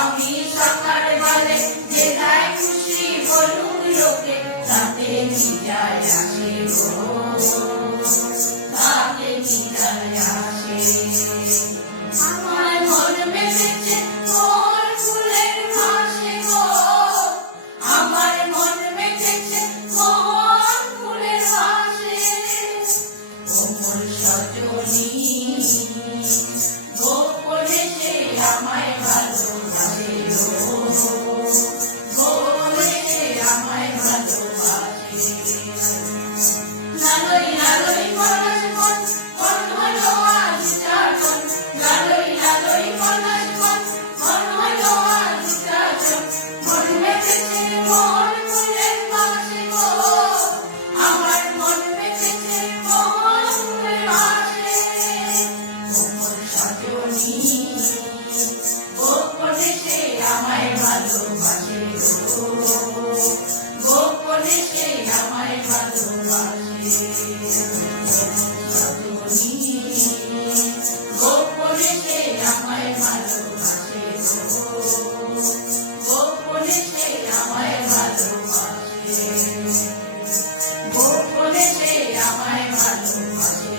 আমি সকাল বেলে যেথায় খুশি বলুক লোকে তাতে কি যায় আসে গো তাতে কি যায় আসে আমার মন মেতেছে কোন ফুলের ভাসে গো আমার মন মেতেছে কোন ফুলের ভাসে কোমল সজনী গোপনে সে আমায় ভালোবাসে গোপনে সে আমায় ভালোবাসে লালই লালই পলাশ মন মন হলো আজ চাটন লালই লালই পলাশ মন মন হলো আজ চাটন মন মেতেছে কোন ফুলের ভাসে গো আমার মন মেতেছে কোন ফুলের ভাসে কোমল সজনী গোপনে সে আমায় ভালোবাসে গোপনে সে আমায় ভালোবাসে সজনী গোপনে সে আমায় ভালোবাসে গোপনে সে আমায় ভালোবাসে গোপনে সে আমায় ভালোবাসে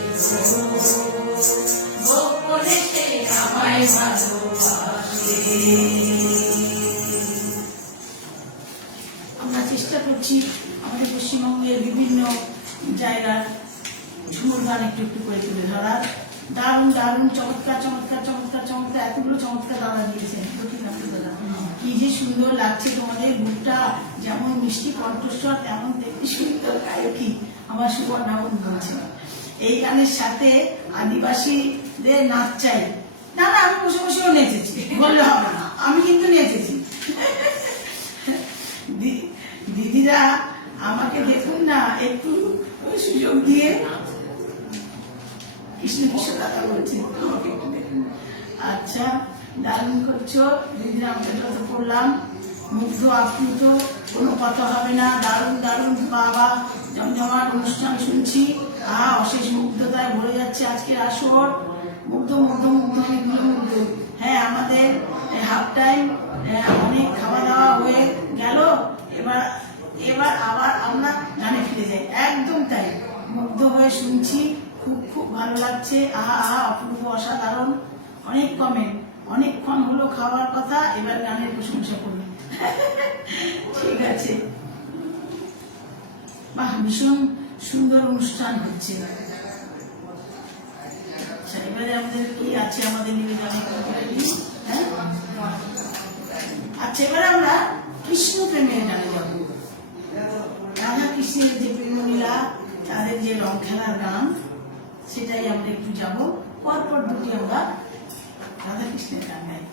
গোপনে সে আমায় ভালোবাসে আমরা চেষ্টা করছি আমাদের পশ্চিমবঙ্গের বিভিন্ন জায়গার ঝুমুর গান একটু একটু করে তুলে ধরার। দারুণ দারুণ চমৎকার চমৎকার চমৎকার চমৎকার এতগুলো চমৎকার দাদা দিয়েছেন দাদা, কি যে সুন্দর লাগছে তোমাদের বুকটা, যেমন মিষ্টি কণ্ঠস্বর তেমন দেখতে সুন্দর গায়কী আমার সুবর্ণা বোন বলছে। এই গানের সাথে আদিবাসীদের নাচ চাই। না না, আমি বসে বসেও নেচেছি, বললে হবে না, আমি কিন্তু নেচেছি। দিদিরা আমাকে দেখুন না, একটু সুযোগ দিয়ে কৃষ্ণ কৃষ্ণ দাদা বলছেন আমাকে একটু দেখুন। আচ্ছা, দারুণ করছো দিদিরা, আমাকে যত পড়লাম মুগ্ধ আপ্লুত, কোনো কথা হবে না। দারুণ দারুণ বাবা জমজমাট অনুষ্ঠান শুনছি, অশেষ মুগ্ধতায় ভরে যাচ্ছে আজকের আসর। মুগ্ধ মুগ্ধ মুগ্ধ মুগ্ধ। হ্যাঁ, আমাদের হাফ টাইম অনেক খাওয়া দাওয়া হয়ে গেল, এবার এবার আবার আমরা গানে ফিরে যাই। একদম তাই, মুগ্ধ হয়ে শুনছি, খুব খুব ভালো লাগছে। আহা আহা, অপূর্ব, অসাধারণ। অনেক কমেন্ট, অনেকক্ষণ হলো খাওয়ার কথা, এবার গানের প্রশংসা করি। ঠিক আছে, বাহ, ভীষণ সুন্দর অনুষ্ঠান হচ্ছে। আচ্ছা, এবারে আমাদের কি আছে আমাদের নিবেদনে? হ্যাঁ, আচ্ছা, এবারে আমরা কৃষ্ণ প্রেমের গানে যাব। রাধা কৃষ্ণের যে প্রেমলীলা, তাদের যে রং খেলার গান, সেটাই আমরা একটু যাব। পরপর দুটি আমরা রাধা কৃষ্ণের গান গাই।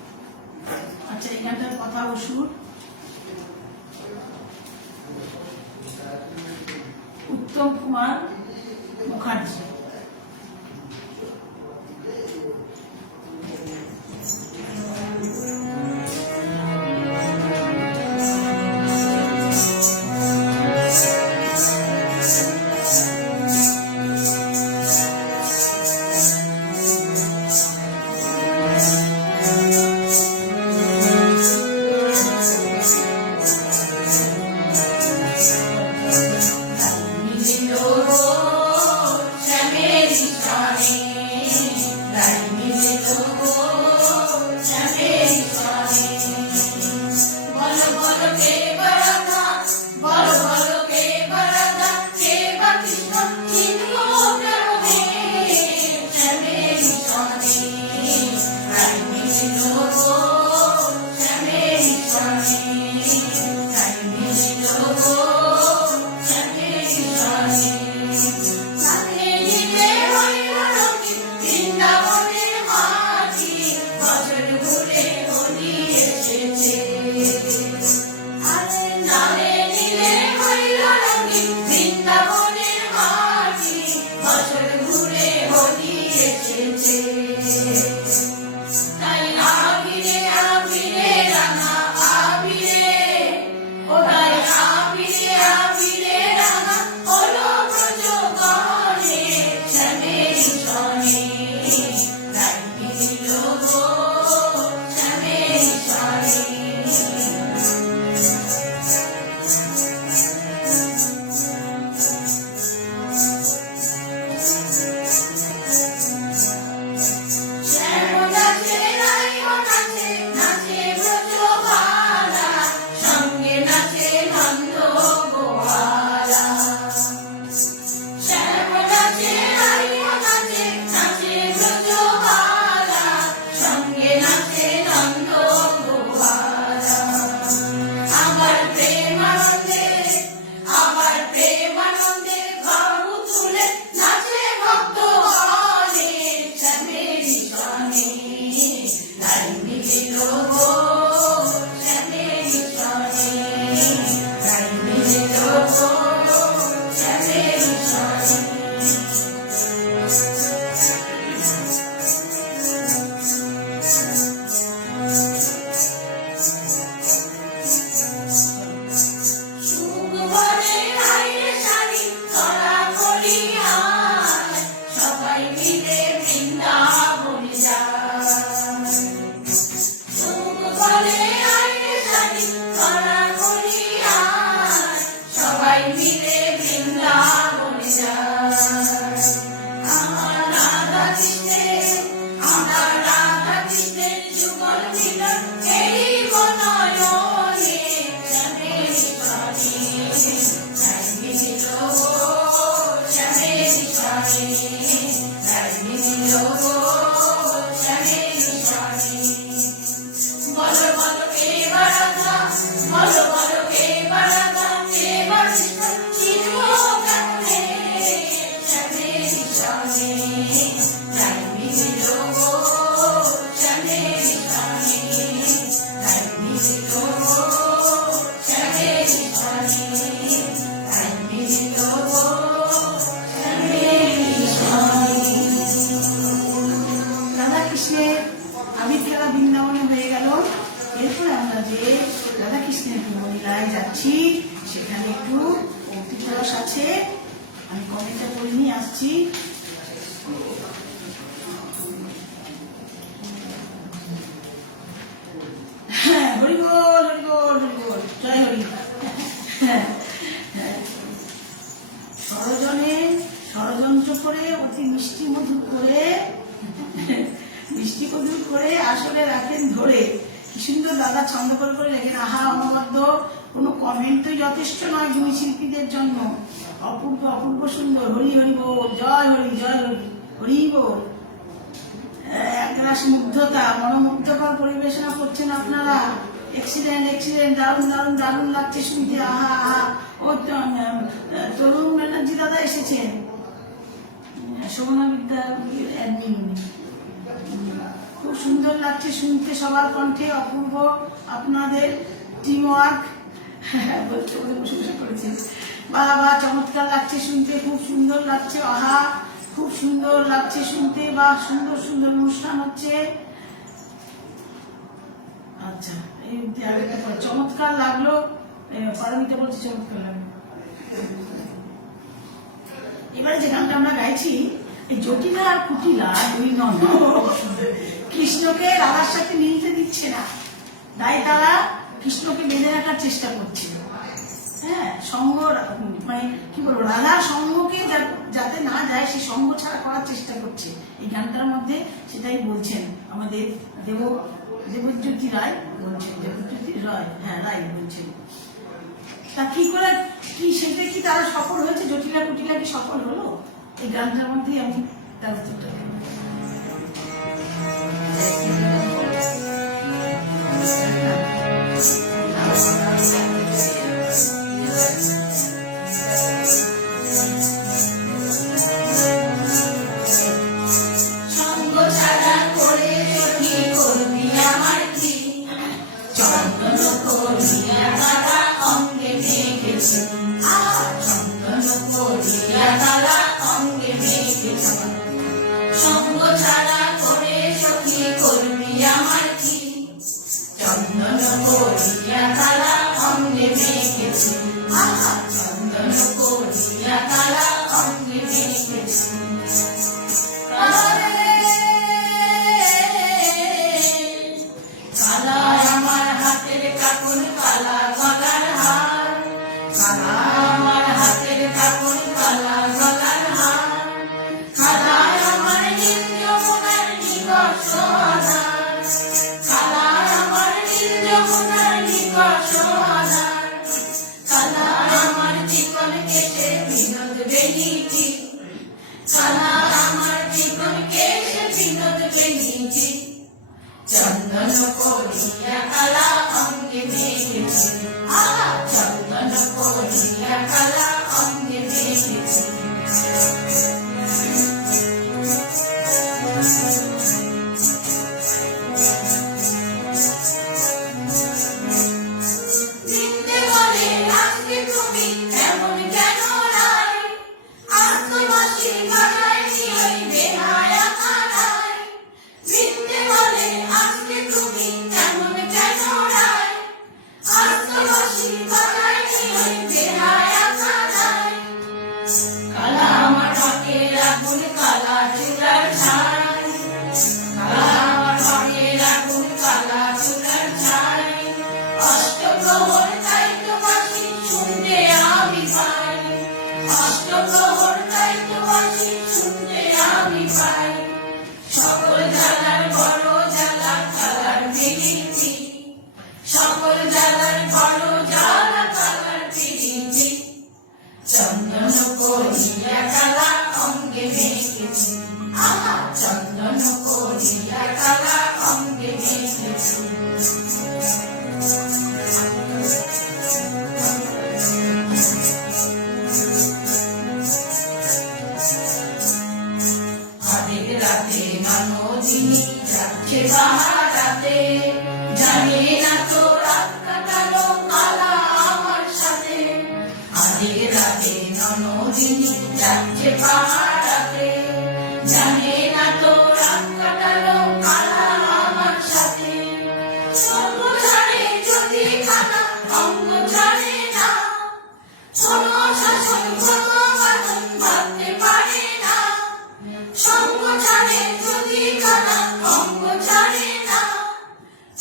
আচ্ছা, এই গানটার কথা ও সুর উত্তম কুমার মুখার্জি। আবির খেলা বৃন্দাবনে হয়ে গেল। এরপরে আমরা যে রাধা কৃষ্ণের লীলায় যাচ্ছি, সেখানে একটু অতিথরস আছে, আমি কমেন্টটা করে নিয়ে আসছি। হ্যাঁ, হরি বল হরি বল হরি বল, জয় হরি। ষড়যন্ত্র করে অতি মিষ্টি মধুর করে আসলে রাখেন ধরে। কি সুন্দর দাদা ছন্দ করে লেখেন, আহা অনবদ্য, কোনো কমেন্টই যথেষ্ট নয় ভূমি শিল্পীদের জন্য। অপূর্ব অপূর্ব সুন্দর, হরি হরি বল, জয় হরি জয় হরি, হরি বল। একরাশ মুগ্ধতা, মনোমুগ্ধকর পরিবেশনা করছেন আপনারা। এক্সিলেন্ট এক্সিলেন্ট, দারুণ দারুণ দারুণ লাগছে শুনতে, আহা আহা। ও তরুণ ব্যানার্জি দাদা এসেছেন, শোভনা বিদ্যা অ্যাডমিন, খুব সুন্দর লাগছে শুনতে সবার কণ্ঠে। অপূর্ব আপনাদের টিম ওয়ার্ক বলতে বলে প্রশংসা করেছে। বাবা চমৎকার লাগছে শুনতে, খুব সুন্দর লাগছে, আহা খুব সুন্দর লাগছে শুনতে, বা সুন্দর সুন্দর অনুষ্ঠান হচ্ছে। আচ্ছা, এই চমৎকার লাগলো, পারমিতা বলছি চমৎকার লাগলো। এবারে যে গানটা আমরা গাইছি, এই জটিলা আর কুটিলা দুই নন কৃষ্ণকে রাধার সাথে মিলতে দিচ্ছে না, তাই তারা কৃষ্ণকে বেঁধে রাখার চেষ্টা করছে। হ্যাঁ, সঙ্গ মানে কি বলবো, রাধার সঙ্গকে যাতে না যায় সেই সঙ্গ ছাড়া করার চেষ্টা করছে এই গানটার মধ্যে, সেটাই বলছেন আমাদের দেবজ্যোতি রায় বলছেন, দেবজ্যোতি রায়, হ্যাঁ রায় বলছেন। তা কি করে কি সেটা কি তারা সফল হয়েছে, জটিলা কুটিলা কি সফল হলো? এই গানটার মধ্যেই আমি তার উত্তরটা দেব। সঙ্গ ছাড়া করে সখী করবি আমার কি, চন্দন করিয়া তারা অঙ্গে মেঘেছে, চন্দন করিয়া তারা অঙ্গে মেঘেছে। সঙ্গ ছাড়া করে সখী করবি আমার কি, চন্দন করিয়া তারা অঙ্গে মেঘেছে, চন্দন করিয়া তারা অঙ্গে মেঘেছে। কালা আমার হাতের কাপড়, কালা গলার হার, কালা আমার হাতের কাপড়, কালা গলার হার, কালা আমার নীল যমুনার নিকষ আধার, কালা আমার নীল যমুনার নিকষ আধার, কালা আমার জীবন কেটে বিনোদ বেরিয়েছি, কালা আমার জীবন কেটে বিনোদ বেরিয়েছি। চন্দন করিয়া কালা অঙ্গে মেঘেছে, চন্দন করিয়া কালা অঙ্গে মেঘেছে। বৃন্দে বলে আজকে তুমি এমন কেন রায়, আত্মবাসী বাজায় নিয়ে বেহায়া কানায়। বৃন্দে বলে আজকে তুমি এমন কেন রায়, আত্মবাসী বাজায় নিয়ে বেহায়া কানায়।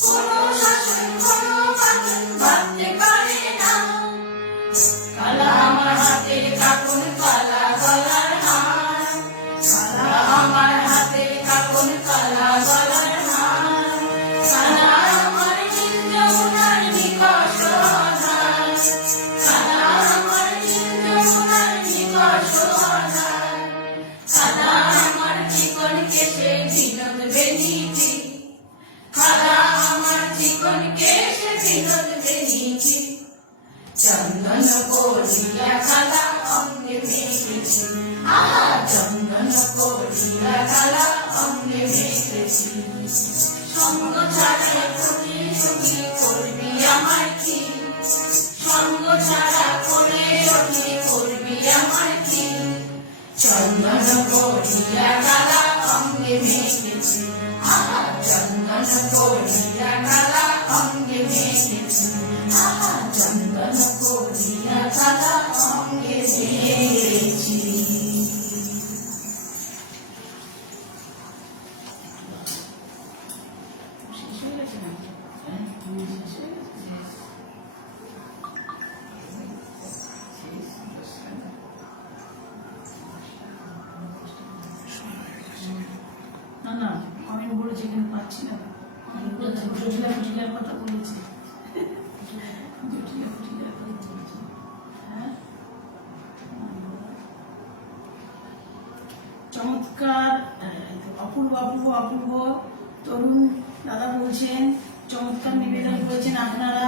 কোনো শাসন কোনো বাঁধন ভাবতে পারে না। কালা আমার হাতের কাপন কালা গলার হার, কালা আমার হাতের কাপন কালা গলার হার, কালা আমার নীল যমুনার নিকষ আধার, কালা আমার নীল যমুনার নিকষ আধার, কালা আমার চিকন কেশে বিনোদ বেনিটি, কালা আমার চিকন কেশে বিনোদ বেনিটি, চন্দন করিয়া কালা অঙ্গে মেখেছি, আহা চন্দন করিয়া কালা অঙ্গে মেখেছি। সঙ্গ ছাড়া কোনে সখী করবি আমার কি, সঙ্গ ছাড়া কোনে সখী করবি আমার কি, চন্দন করিয়া কালা অঙ্গে মেখেছি, আহা চন্দন করিয়া কালা অঙ্গে মেখেছি, আহা চন্দন করিয়া কালা অঙ্গে মেখেছি। শেষ হয়ে গেছে না? হ্যাঁ, শেষ হয়ে গেছে। না না, আমি বলেছি এখানে পাচ্ছি না। জটিলা ফুটিলার কথা বলেছি, জটিলা ফুটিলার কথা বলেছি। হ্যাঁ, চমৎকার, অপূর্ব অপূর্ব অপূর্ব। তরুণ দাদা বলছেন চমৎকার নিবেদন করেছেন আপনারা।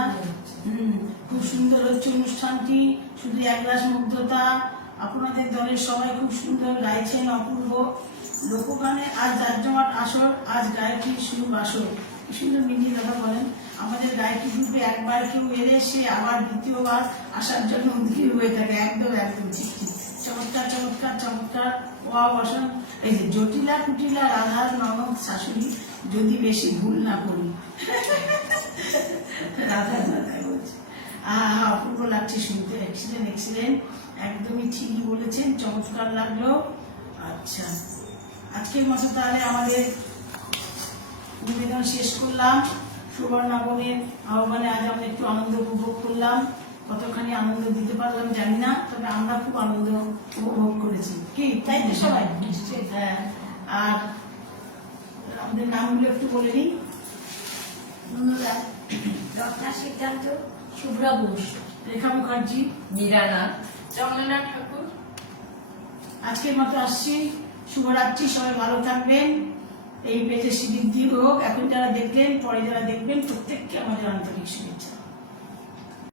খুব সুন্দর হচ্ছে অনুষ্ঠানটি, শুধু এক গ্লাস মুগ্ধতা। আপনাদের দলের সবাই খুব সুন্দর গাইছেন, অপূর্ব। লোকগানে আজ জাঁকজমট আসর, আজ গায়ত্রী শুরু আসর। কি সুন্দর মিলিয়ে দাদা বলেন। আমাদের গায়ত্রী গ্রুপে একবার কেউ এলে সে আবার দ্বিতীয়বার আসার জন্য উদ্গ্রীব হয়ে থাকে। একদম একদম ঠিক ঠিক। চমৎকার চমৎকার চমৎকার। ওয়াও, অসম। এই যে জটিলা কুটিলা রাধার ননদ শাশুড়ি, যদি বেশি ভুল না করি। রাধা রাধা বলছে। আহা, অপূর্ব লাগছে শুনতে। এক্সিলেন্ট এক্সিলেন্ট, একদমই ঠিকই বলেছেন, চমৎকার লাগলো। আচ্ছা, আজকের মতো তাহলে আমাদের নিবেদন শেষ করলাম। সুবর্ণাবনের আহ্বানে আজ আমরা একটু আনন্দ উপভোগ করলাম। কতখানি আনন্দ দিতে পারলাম জানি না, তবে আমরা খুব আনন্দ উপভোগ করেছি। কি তাই তো সবাই? হ্যাঁ। আর আমাদের নামগুলো একটু বলে নিই। রত্না সিদ্ধান্ত, শুভ্রা ঘোষ, রেখা মুখার্জি, মীরানাথ, চন্দনা ঠাকুর। আজকের মতো আসছি। শুভরাত্রি, সবাই ভালো থাকবেন। এই পেজে শ্রীবৃদ্ধি হোক। এখন যারা দেখলেন, পরে যারা দেখবেন, প্রত্যেককে আমাদের আন্তরিক শুভেচ্ছা।